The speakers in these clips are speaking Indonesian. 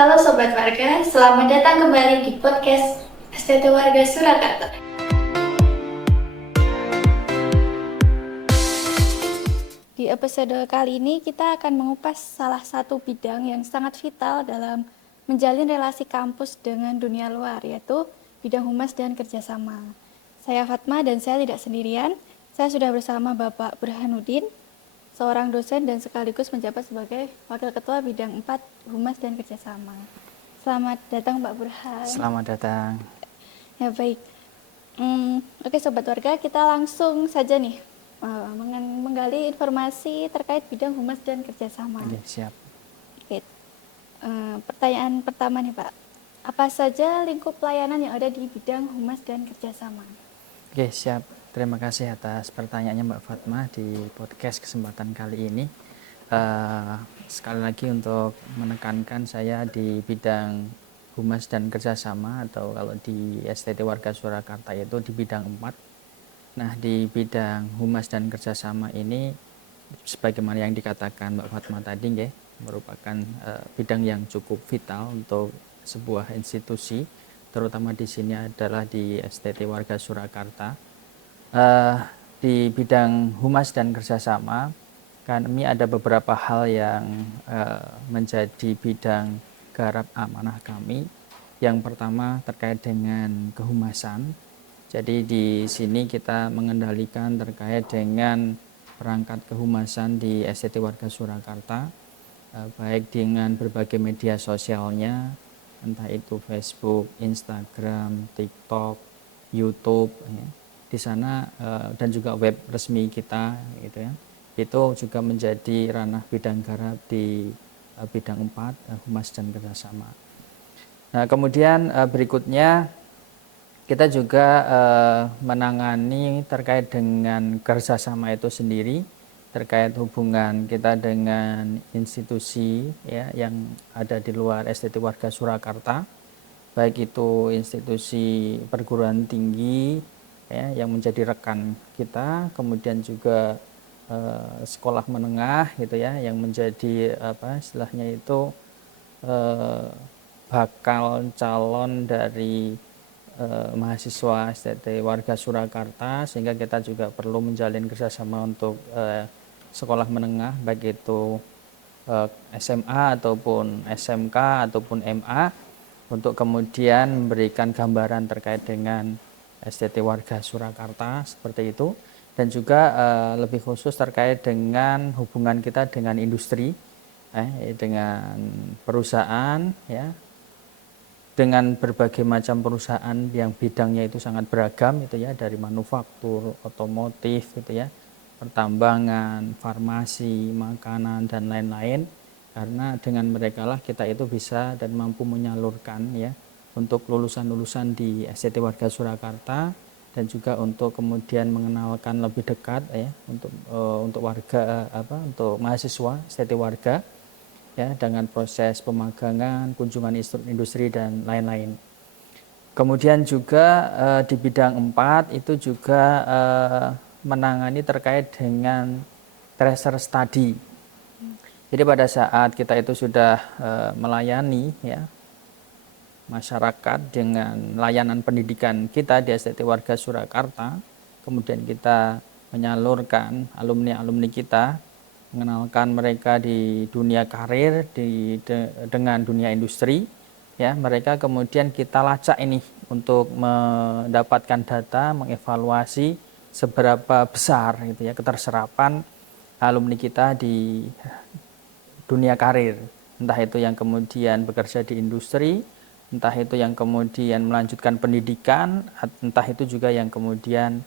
Halo Sobat Warga, selamat datang kembali di podcast STT Warga Surakarta. Di episode kali ini kita akan mengupas salah satu bidang yang sangat vital dalam menjalin relasi kampus dengan dunia luar, yaitu bidang humas dan kerjasama. Saya Fatma dan saya tidak sendirian, saya sudah bersama Bapak Burhanuddin, seorang dosen dan sekaligus menjabat sebagai Wakil Ketua Bidang 4 Humas dan Kerjasama. Selamat datang Pak Burhan. Selamat datang. Ya baik. Oke Sobat Warga, kita langsung saja nih menggali informasi terkait bidang humas dan kerjasama. Oke, siap. Oke. Pertanyaan pertama nih Pak, apa saja lingkup pelayanan yang ada di bidang humas dan kerjasama? Oke, siap. Terima kasih atas pertanyaannya Mbak Fatma di podcast kesempatan kali ini. Sekali lagi untuk menekankan saya di bidang humas dan kerjasama, atau kalau di STT Warga Surakarta itu di bidang 4. Nah, di bidang humas dan kerjasama ini sebagaimana yang dikatakan Mbak Fatma tadi ya, merupakan bidang yang cukup vital untuk sebuah institusi, terutama di sini adalah di STT Warga Surakarta. Di bidang humas dan kerjasama kami ada beberapa hal yang menjadi bidang garap amanah kami. Yang pertama terkait dengan kehumasan. Jadi di sini kita mengendalikan terkait dengan perangkat kehumasan di STT Warga Surakarta, baik dengan berbagai media sosialnya, entah itu Facebook, Instagram, TikTok, YouTube, ya. Di sana dan juga web resmi kita, gitu ya. Itu juga menjadi ranah bidang garap di bidang 4 humas dan kerjasama. Nah, kemudian berikutnya kita juga menangani terkait dengan kerjasama itu sendiri, terkait hubungan kita dengan institusi ya yang ada di luar STT Warga Surakarta, baik itu institusi perguruan tinggi ya yang menjadi rekan kita, kemudian juga sekolah menengah gitu ya yang menjadi istilahnya itu bakal calon dari mahasiswa STT Warga Surakarta, sehingga kita juga perlu menjalin kerjasama untuk sekolah menengah, baik itu SMA ataupun SMK ataupun MA, untuk kemudian memberikan gambaran terkait dengan STT Warga Surakarta seperti itu, dan juga lebih khusus terkait dengan hubungan kita dengan industri, dengan perusahaan ya, dengan berbagai macam perusahaan yang bidangnya itu sangat beragam itu ya, dari manufaktur, otomotif gitu ya, pertambangan, farmasi, makanan dan lain-lain. Karena dengan mereka lah kita itu bisa dan mampu menyalurkan ya untuk lulusan-lulusan di STT Warga Surakarta, dan juga untuk kemudian mengenalkan lebih dekat ya untuk warga untuk mahasiswa STT Warga ya, dengan proses pemagangan, kunjungan industri dan lain-lain. Kemudian juga di bidang 4 itu juga menangani terkait dengan tracer study. Jadi pada saat kita itu sudah melayani ya masyarakat dengan layanan pendidikan kita di STT Warga Surakarta, kemudian kita menyalurkan alumni-alumni kita, mengenalkan mereka di dunia karir, dengan dunia industri ya, mereka kemudian kita lacak ini untuk mendapatkan data, mengevaluasi seberapa besar gitu ya keterserapan alumni kita di dunia karir, entah itu yang kemudian bekerja di industri, entah itu yang kemudian melanjutkan pendidikan, entah itu juga yang kemudian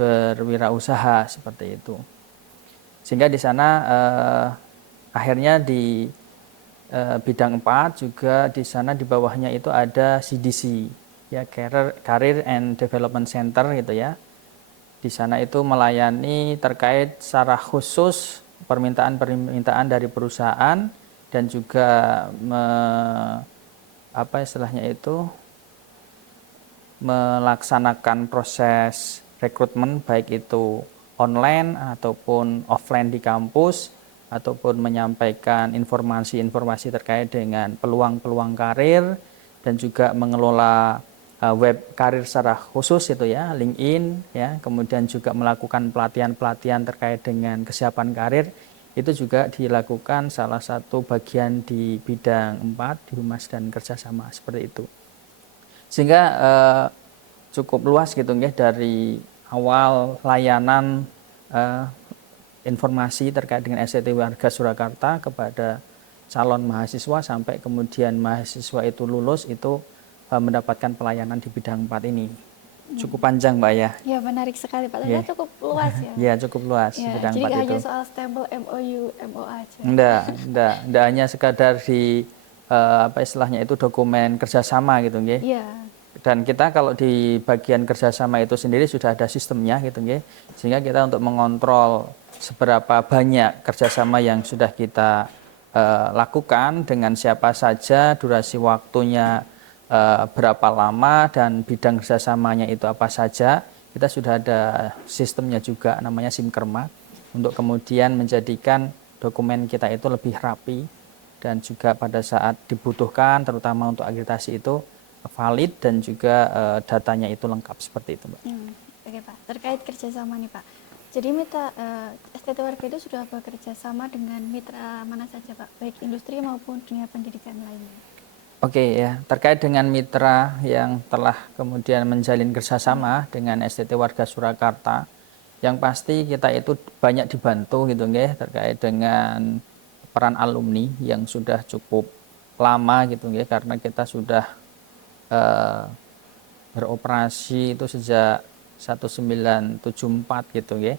berwirausaha seperti itu. Sehingga di sana akhirnya di bidang 4 juga di sana di bawahnya itu ada CDC ya, Career and Development Center gitu ya. Di sana itu melayani terkait secara khusus permintaan dari perusahaan, dan juga melaksanakan proses rekrutmen baik itu online ataupun offline di kampus, ataupun menyampaikan informasi-informasi terkait dengan peluang-peluang karir dan juga mengelola web karir secara khusus itu ya, LinkedIn ya, kemudian juga melakukan pelatihan-pelatihan terkait dengan kesiapan karir, itu juga dilakukan salah satu bagian di bidang 4 di Humas dan Kerjasama seperti itu. Sehingga cukup luas gitu ya, dari awal layanan informasi terkait dengan STT Warga Surakarta kepada calon mahasiswa sampai kemudian mahasiswa itu lulus itu mendapatkan pelayanan di bidang 4 ini. Cukup panjang Mbak ya. Ya menarik sekali Pak, Yeah. ternyata cukup luas ya. Ya cukup luas Ya, bidang jadi 4 nggak itu. hanya soal stable MOU, MOA aja. Enggak hanya sekadar di apa istilahnya itu dokumen kerjasama gitu nggih. Iya. Dan kita kalau di bagian kerjasama itu sendiri sudah ada sistemnya gitu nggih. Sehingga kita untuk mengontrol seberapa banyak kerjasama yang sudah kita lakukan dengan siapa saja, durasi waktunya berapa lama, dan bidang kerjasamanya itu apa saja, kita sudah ada sistemnya juga namanya Simkerma untuk kemudian menjadikan dokumen kita itu lebih rapi dan juga pada saat dibutuhkan terutama untuk akreditasi itu valid dan juga datanya itu lengkap seperti itu, Mbak. Oke Pak, terkait kerjasama nih Pak. Jadi mitra STT Warga itu sudah bekerja sama dengan mitra mana saja Pak, baik industri maupun dunia pendidikan lainnya. Oke ya, terkait dengan mitra yang telah kemudian menjalin kerjasama dengan STT Warga Surakarta, yang pasti kita itu banyak dibantu gitu nggih, terkait dengan peran alumni yang sudah cukup lama gitu nggih, karena kita sudah beroperasi itu sejak 1974 gitu nggih.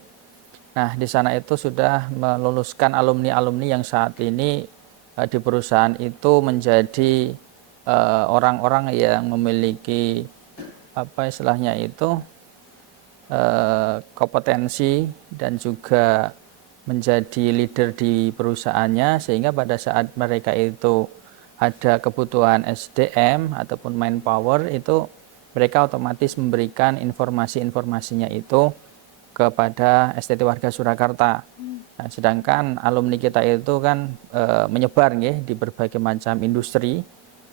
Nah, di sana itu sudah meluluskan alumni-alumni yang saat ini di perusahaan itu menjadi orang-orang yang memiliki apa istilahnya itu kompetensi dan juga menjadi leader di perusahaannya, sehingga pada saat mereka itu ada kebutuhan SDM ataupun manpower itu mereka otomatis memberikan informasi-informasinya itu kepada STT Warga Surakarta. Nah, sedangkan alumni kita itu kan menyebar nggih di berbagai macam industri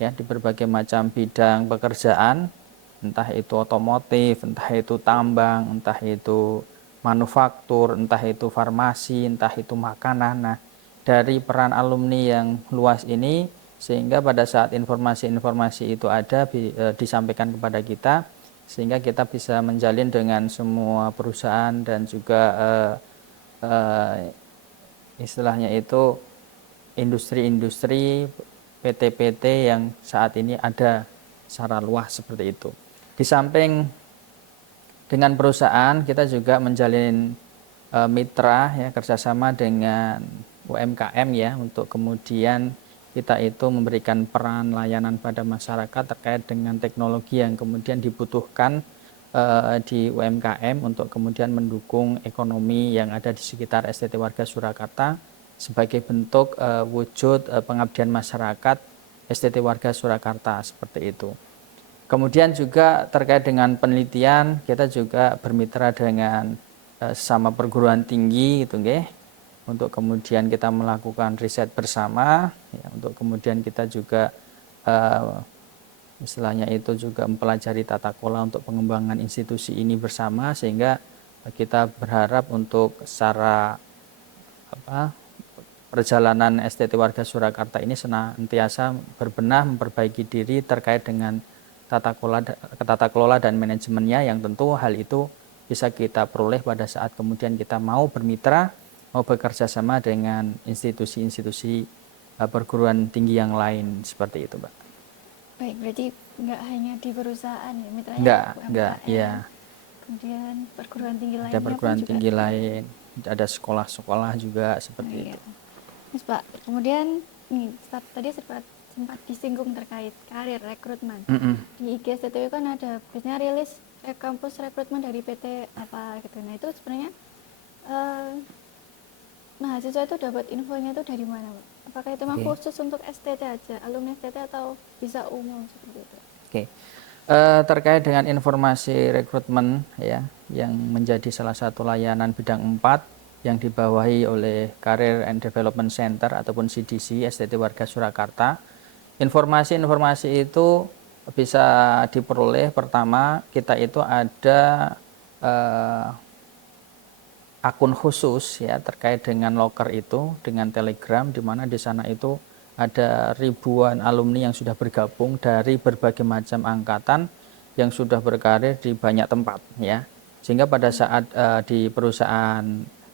ya, di berbagai macam bidang pekerjaan, entah itu otomotif, entah itu tambang, entah itu manufaktur, entah itu farmasi, entah itu makanan. Nah, dari peran alumni yang luas ini sehingga pada saat informasi-informasi itu ada disampaikan kepada kita, sehingga kita bisa menjalin dengan semua perusahaan dan juga istilahnya itu industri-industri, PT-PT yang saat ini ada secara luas seperti itu. Di samping dengan perusahaan, kita juga menjalin mitra ya, kerjasama dengan UMKM ya, untuk kemudian kita itu memberikan peran layanan pada masyarakat terkait dengan teknologi yang kemudian dibutuhkan di UMKM untuk kemudian mendukung ekonomi yang ada di sekitar STT Warga Surakarta sebagai bentuk wujud pengabdian masyarakat STT Warga Surakarta seperti itu. Kemudian juga terkait dengan penelitian, kita juga bermitra dengan sesama perguruan tinggi gitu nggih, untuk kemudian kita melakukan riset bersama ya, untuk kemudian kita juga istilahnya itu juga mempelajari tata kelola untuk pengembangan institusi ini bersama, sehingga kita berharap untuk secara perjalanan STT Warga Surakarta ini senantiasa berbenah memperbaiki diri terkait dengan tata kelola dan manajemennya, yang tentu hal itu bisa kita peroleh pada saat kemudian kita mau bermitra, mau bekerja sama dengan institusi-institusi perguruan tinggi yang lain seperti itu, Mbak. Baik, berarti nggak hanya di perusahaan ya, mitranya Enggak, ya. Kemudian perguruan tinggi lainnya Ada perguruan pun juga tinggi lain, ada sekolah-sekolah juga seperti iya. itu. Terus Pak, kemudian nih tadi sempat disinggung terkait karir rekrutmen. Di IG STTW kan ada biasanya rilis kampus rekrutmen dari PT apa gitu. Nah itu sebenarnya mahasiswa itu dapat infonya itu dari mana Pak? Apakah itu memang khusus untuk STT aja, alumni STT, atau bisa umum seperti itu? Oke. Terkait dengan informasi rekrutmen ya, yang menjadi salah satu layanan bidang 4 yang dibawahi oleh Career and Development Center ataupun CDC STT Warga Surakarta. Informasi-informasi itu bisa diperoleh. Pertama, kita itu ada akun khusus ya terkait dengan loker itu, dengan Telegram, di mana di sana itu ada ribuan alumni yang sudah bergabung dari berbagai macam angkatan yang sudah berkarir di banyak tempat ya. Sehingga pada saat di perusahaan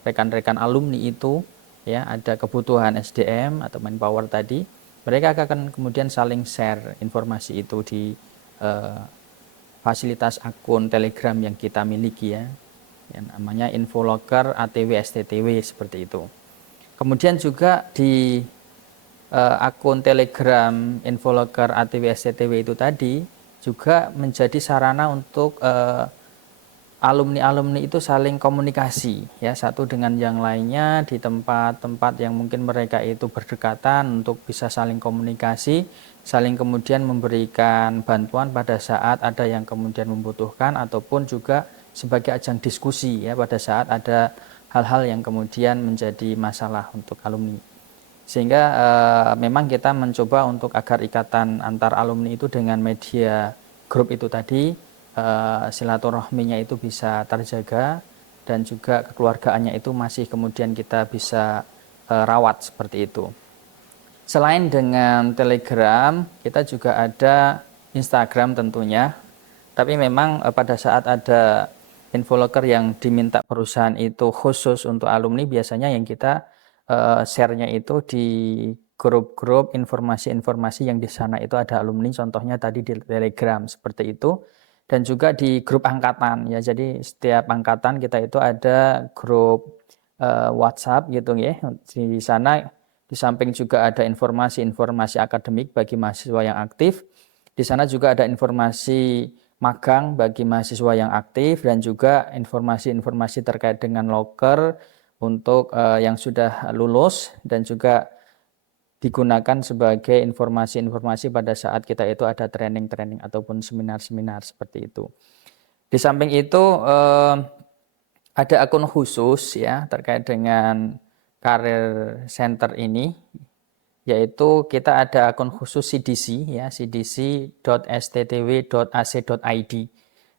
rekan-rekan alumni itu ya ada kebutuhan SDM atau manpower tadi, mereka akan kemudian saling share informasi itu di fasilitas akun Telegram yang kita miliki ya, yang namanya Infolocker ATW STTW seperti itu. Kemudian juga di akun Telegram Infolocker ATW STTW itu tadi juga menjadi sarana untuk alumni-alumni itu saling komunikasi ya, satu dengan yang lainnya di tempat-tempat yang mungkin mereka itu berdekatan, untuk bisa saling komunikasi, saling kemudian memberikan bantuan pada saat ada yang kemudian membutuhkan, ataupun juga sebagai ajang diskusi ya pada saat ada hal-hal yang kemudian menjadi masalah untuk alumni. Sehingga memang kita mencoba untuk agar ikatan antar alumni itu dengan media grup itu tadi, silaturahminya itu bisa terjaga, dan juga kekeluargaannya itu masih kemudian kita bisa rawat seperti itu. Selain dengan Telegram, kita juga ada Instagram tentunya. Tapi memang pada saat ada infoloker yang diminta perusahaan itu khusus untuk alumni, biasanya yang kita share-nya itu di grup-grup informasi-informasi yang di sana itu ada alumni, contohnya tadi di Telegram seperti itu, dan juga di grup angkatan ya. Jadi setiap angkatan kita itu ada grup WhatsApp gitu ya. Di sana di samping juga ada informasi-informasi akademik bagi mahasiswa yang aktif, di sana juga ada informasi magang bagi mahasiswa yang aktif, dan juga informasi-informasi terkait dengan loker untuk yang sudah lulus, dan juga digunakan sebagai informasi-informasi pada saat kita itu ada training-training ataupun seminar-seminar seperti itu. Di samping itu ada akun khusus ya terkait dengan Career Center ini, yaitu kita ada akun khusus CDC ya, cdc.sttw.ac.id.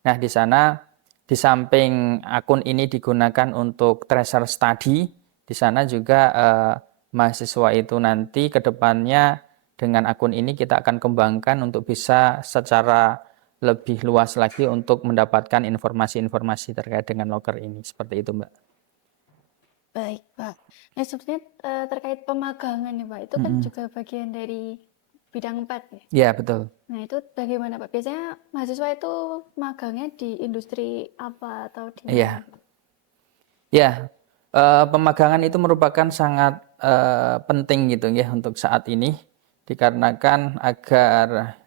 Nah, di sana di samping akun ini digunakan untuk tracer study, di sana juga mahasiswa itu nanti ke depannya dengan akun ini kita akan kembangkan untuk bisa secara lebih luas lagi untuk mendapatkan informasi-informasi terkait dengan loker ini. Seperti itu, Mbak. Baik, Pak. Nah, sebenarnya terkait pemagangan nih, Pak, itu kan juga bagian dari bidang 4 ya? Ya, betul. Nah, itu bagaimana, Pak? Biasanya mahasiswa itu magangnya di industri apa atau di Iya. mana? Ya, pemagangan itu merupakan sangat penting gitu ya untuk saat ini, dikarenakan agar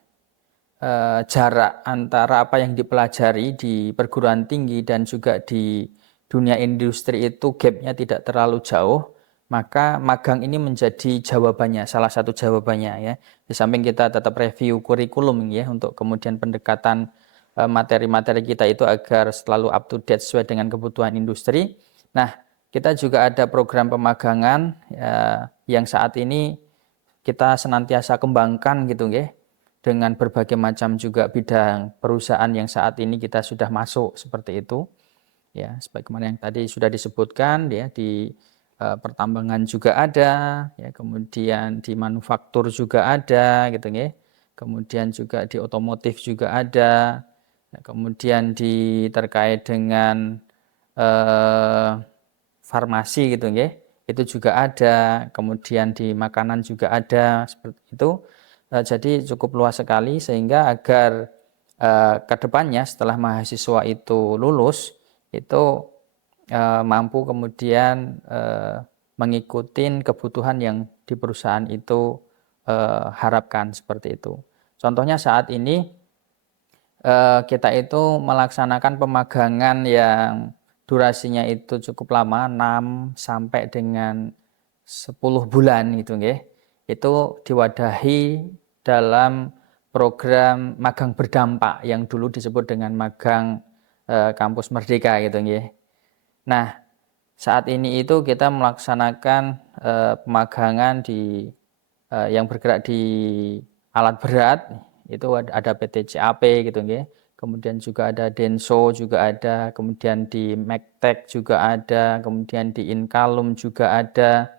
jarak antara apa yang dipelajari di perguruan tinggi dan juga di dunia industri itu gapnya tidak terlalu jauh, maka magang ini menjadi jawabannya, salah satu jawabannya ya. Di samping kita tetap review kurikulum ya untuk kemudian pendekatan materi-materi kita itu agar selalu up to date sesuai dengan kebutuhan industri. Nah, kita juga ada program pemagangan yang saat ini kita senantiasa kembangkan gitu ya, dengan berbagai macam juga bidang perusahaan yang saat ini kita sudah masuk seperti itu ya, sebagaimana yang tadi sudah disebutkan ya, di pertambangan juga ada ya, kemudian di manufaktur juga ada gitu ya, kemudian juga di otomotif juga ada, kemudian di terkait dengan farmasi gitu ya, itu juga ada, kemudian di makanan juga ada seperti itu. Jadi cukup luas sekali, sehingga agar ke depannya setelah mahasiswa itu lulus itu mampu kemudian mengikuti kebutuhan yang di perusahaan itu harapkan seperti itu. Contohnya saat ini kita itu melaksanakan pemagangan yang durasinya itu cukup lama, 6 sampai dengan 10 bulan gitu nggih. Itu diwadahi dalam program magang berdampak yang dulu disebut dengan magang kampus Merdeka gitu nggih. Nah, saat ini itu kita melaksanakan pemagangan yang bergerak di alat berat, itu ada PT CAP gitu nggih. Kemudian juga ada Denso juga ada, kemudian di Megtech juga ada, kemudian di Inkalum juga ada,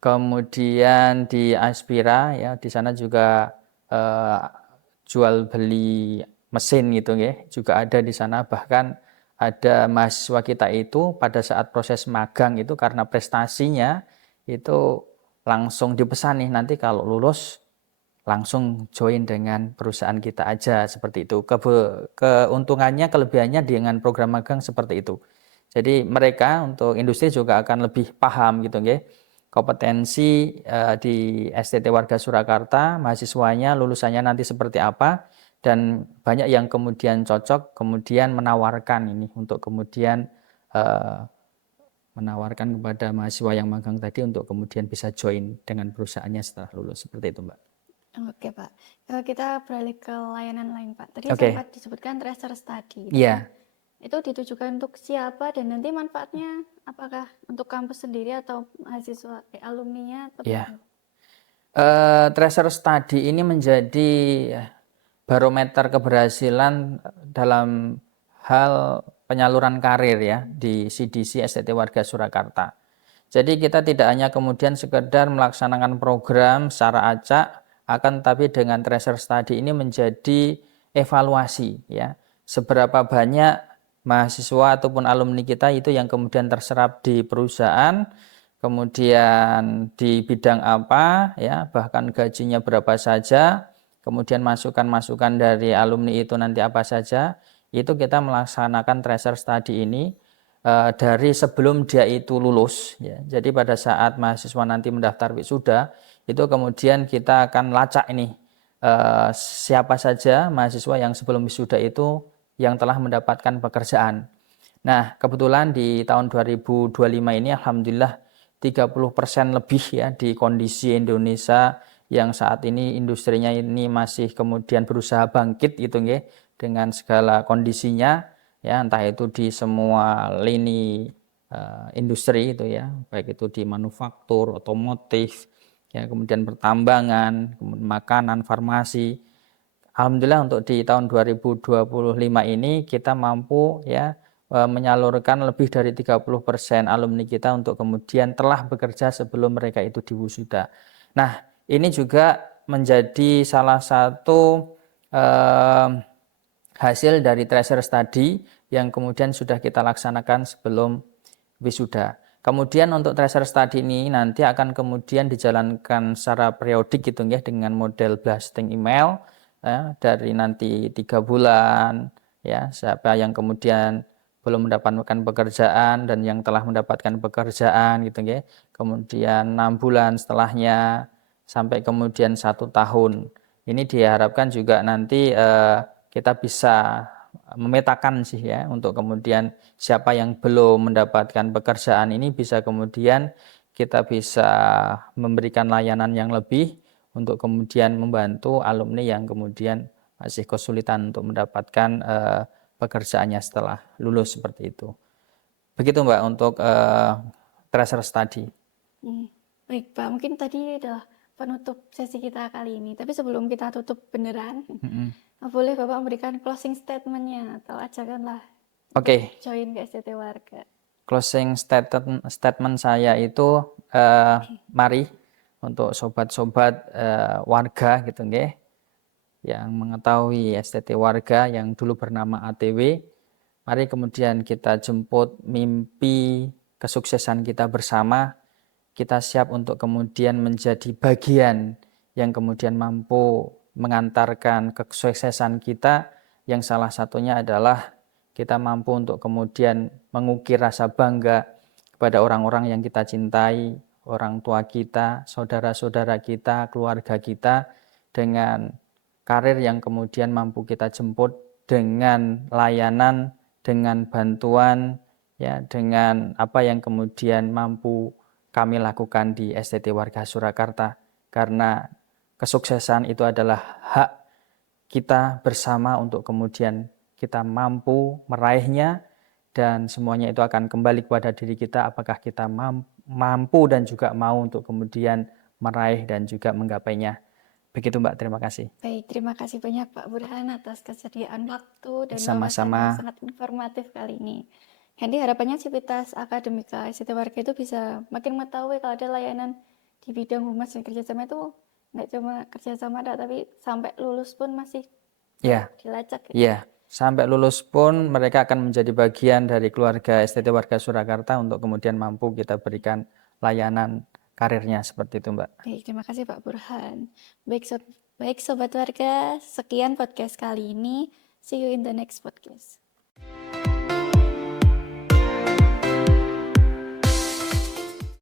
kemudian di Aspira ya di sana juga eh, jual beli mesin gitu ya juga ada di sana. Bahkan ada mahasiswa kita itu pada saat proses magang itu karena prestasinya itu langsung dipesan nih, nanti kalau lulus langsung join dengan perusahaan kita aja seperti itu. Keuntungannya, kelebihannya dengan program magang seperti itu. Jadi mereka untuk industri juga akan lebih paham gitu nggih. Kompetensi di STT Warga Surakarta, mahasiswanya lulusannya nanti seperti apa, dan banyak yang kemudian cocok, kemudian menawarkan ini untuk kemudian eh, menawarkan kepada mahasiswa yang magang tadi untuk kemudian bisa join dengan perusahaannya setelah lulus seperti itu, Mbak. Oke Pak, kita beralih ke layanan lain Pak. Tadi Oke, sempat disebutkan tracer study. iya, Itu ditujukan untuk siapa dan nanti manfaatnya apakah untuk kampus sendiri atau mahasiswa, alumninya atau iya. gimana? Tracer study ini menjadi barometer keberhasilan dalam hal penyaluran karir ya di CDC STT Warga Surakarta. Jadi kita tidak hanya kemudian sekedar melaksanakan program secara acak, akan tetapi dengan tracer study ini menjadi evaluasi ya. Seberapa banyak mahasiswa ataupun alumni kita itu yang kemudian terserap di perusahaan, kemudian di bidang apa ya, bahkan gajinya berapa saja, kemudian masukan-masukan dari alumni itu nanti apa saja, itu kita melaksanakan tracer study ini dari sebelum dia itu lulus ya. Jadi pada saat mahasiswa nanti mendaftar wisuda, itu kemudian kita akan lacak ini siapa saja mahasiswa yang sebelum wisuda itu yang telah mendapatkan pekerjaan. Nah, kebetulan di tahun 2025 ini alhamdulillah 30% lebih ya di kondisi Indonesia yang saat ini industrinya ini masih kemudian berusaha bangkit gitu nggih dengan segala kondisinya ya, entah itu di semua lini industri itu ya, baik itu di manufaktur, otomotif, ya kemudian pertambangan, kemudian makanan, farmasi. Alhamdulillah untuk di tahun 2025 ini kita mampu ya menyalurkan lebih dari 30% alumni kita untuk kemudian telah bekerja sebelum mereka itu diwisuda. Nah, ini juga menjadi salah satu eh, hasil dari tracer study yang kemudian sudah kita laksanakan sebelum wisuda. Kemudian untuk tracer study ini nanti akan kemudian dijalankan secara periodik gitu ya, dengan model blasting email ya, dari nanti 3 bulan ya, siapa yang kemudian belum mendapatkan pekerjaan dan yang telah mendapatkan pekerjaan gitu ya. Kemudian 6 bulan setelahnya sampai kemudian 1 tahun. Ini diharapkan juga nanti kita bisa memetakan sih ya, untuk kemudian siapa yang belum mendapatkan pekerjaan ini bisa kemudian kita bisa memberikan layanan yang lebih untuk kemudian membantu alumni yang kemudian masih kesulitan untuk mendapatkan pekerjaannya setelah lulus seperti itu. Begitu Mbak untuk tracer study. Baik Pak, mungkin tadi adalah penutup sesi kita kali ini. Tapi sebelum kita tutup beneran, boleh Bapak memberikan closing statement-nya atau ajakanlah untuk Oke, join ke STT Warga. closing statement saya itu mari untuk sobat-sobat warga gitu nggih yang mengetahui STT Warga yang dulu bernama ATW, mari kemudian kita jemput mimpi kesuksesan kita bersama. Kita siap untuk kemudian menjadi bagian yang kemudian mampu mengantarkan kesuksesan kita, yang salah satunya adalah kita mampu untuk kemudian mengukir rasa bangga kepada orang-orang yang kita cintai, orang tua kita, saudara-saudara kita, keluarga kita, dengan karir yang kemudian mampu kita jemput dengan layanan, dengan bantuan, ya, dengan apa yang kemudian mampu kami lakukan di STT Warga Surakarta, karena kesuksesan itu adalah hak kita bersama untuk kemudian kita mampu meraihnya dan semuanya itu akan kembali kepada diri kita apakah kita mampu dan juga mau untuk kemudian meraih dan juga menggapainya. Begitu Mbak, terima kasih. Baik, terima kasih banyak Pak Burhan atas kesediaan waktu dan wawasan Sama-sama. yang sangat informatif kali ini. Jadi harapannya Sivitas Akademika ICT Warga itu bisa makin mengetahui kalau ada layanan di bidang humas dan kerjasama itu nggak cuma kerjasama tapi sampai lulus pun masih Ya, dilacak gitu. ya. Sampai lulus pun mereka akan menjadi bagian dari keluarga STT Warga Surakarta untuk kemudian mampu kita berikan layanan karirnya seperti itu, Mbak. Baik, terima kasih Pak Burhan. Baik Sobat Warga, sekian podcast kali ini. See you in the next podcast.